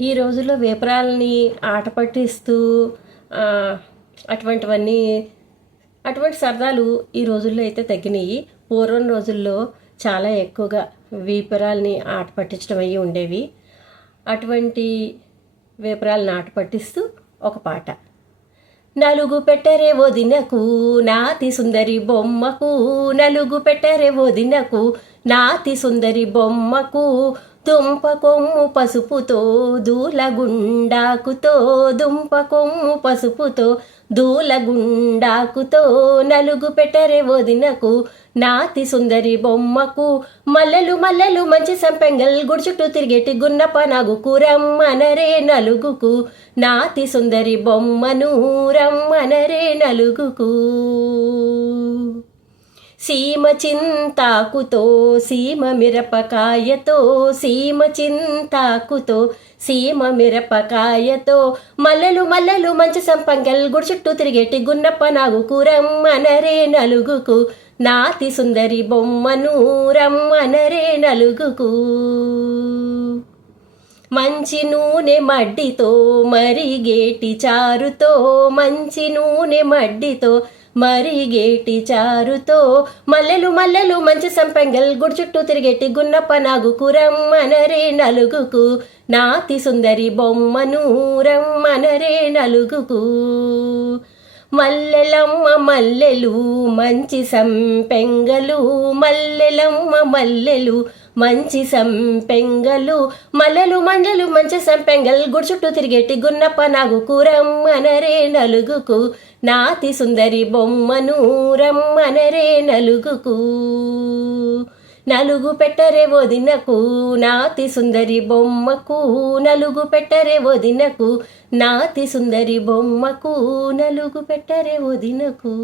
ఈ రోజుల్లో వేపరాలని ఆట పట్టిస్తూ అటువంటివన్నీ అటువంటి సరదాలు ఈ రోజుల్లో అయితే తగ్గినాయి. పూర్వం రోజుల్లో చాలా ఎక్కువగా వీపరాల్ని ఆట పట్టించడం అయ్యి ఉండేవి. అటువంటి వేపరాలను ఆట పట్టిస్తూ ఒక పాట. నలుగు పెట్టరే వదినకు నాతి సుందరి బొమ్మకు నలుగు పెట్టరే వదినకు నాతి సుందరి బొమ్మకు దుంప కొమ్ము పసుపుతో దూలగుండాకుతో దుంప కొమ్ము పసుపుతో దూలగుండాకుతో నలుగు పెట్టరే వదినకు నాతి సుందరి బొమ్మకు మల్లెలు మల్లెలు మంచి సంపెంగల్ గుడి చుట్టూ తిరిగేటి గున్నప నాగు రమ్మనరే నలుగుకు నాతి సుందరి బొమ్మను రమ్మనరే నలుగుకు. సీమ చింతాకుతో సీమ మిరపకాయతో సీమ చింతాకుతో సీమ మిరపకాయతో మల్లెలు మల్లెలు మంచి సంపంగల్ గుడి చుట్టూ తిరిగేటి గున్నప్ప నాగు కూరమ్మనరే నలుగుకు నాతి సుందరి బొమ్మను రమ్మనరే నలుగుకు. మంచి నూనె మడ్డితో మరిగేటి చారుతో మంచి నూనె మడ్డితో మరిగేటి చారుతో మల్లెలు మల్లెలు మంచి సంపెంగల్ గుడి చుట్టూ తిరిగేటి గున్నప్ప నాగు కురమ్మనరే నలుగుకు. నాతి సుందరి బొమ్మను రమ్మనరే నలుగుకు. మల్లెలమ్మ మల్లెలు మంచి సంపెంగలు మల్లెలమ్మ మల్లెలు మంచి సంపెంగలు మల్లెలు మంజలు మంచి సంపెంగల్ గుడి చుట్టూ తిరిగేటి గున్నప్ప నాగు కూరమ్మనరే నలుగుకు నాతి సుందరి బొమ్మను రమ్మనరే నలుగుకు. నలుగు పెట్టరే వదినకు నాతి సుందరి బొమ్మకు నలుగు పెట్టరే వదినకు నాతి సుందరి బొమ్మకు నలుగు పెట్టరే వదినకు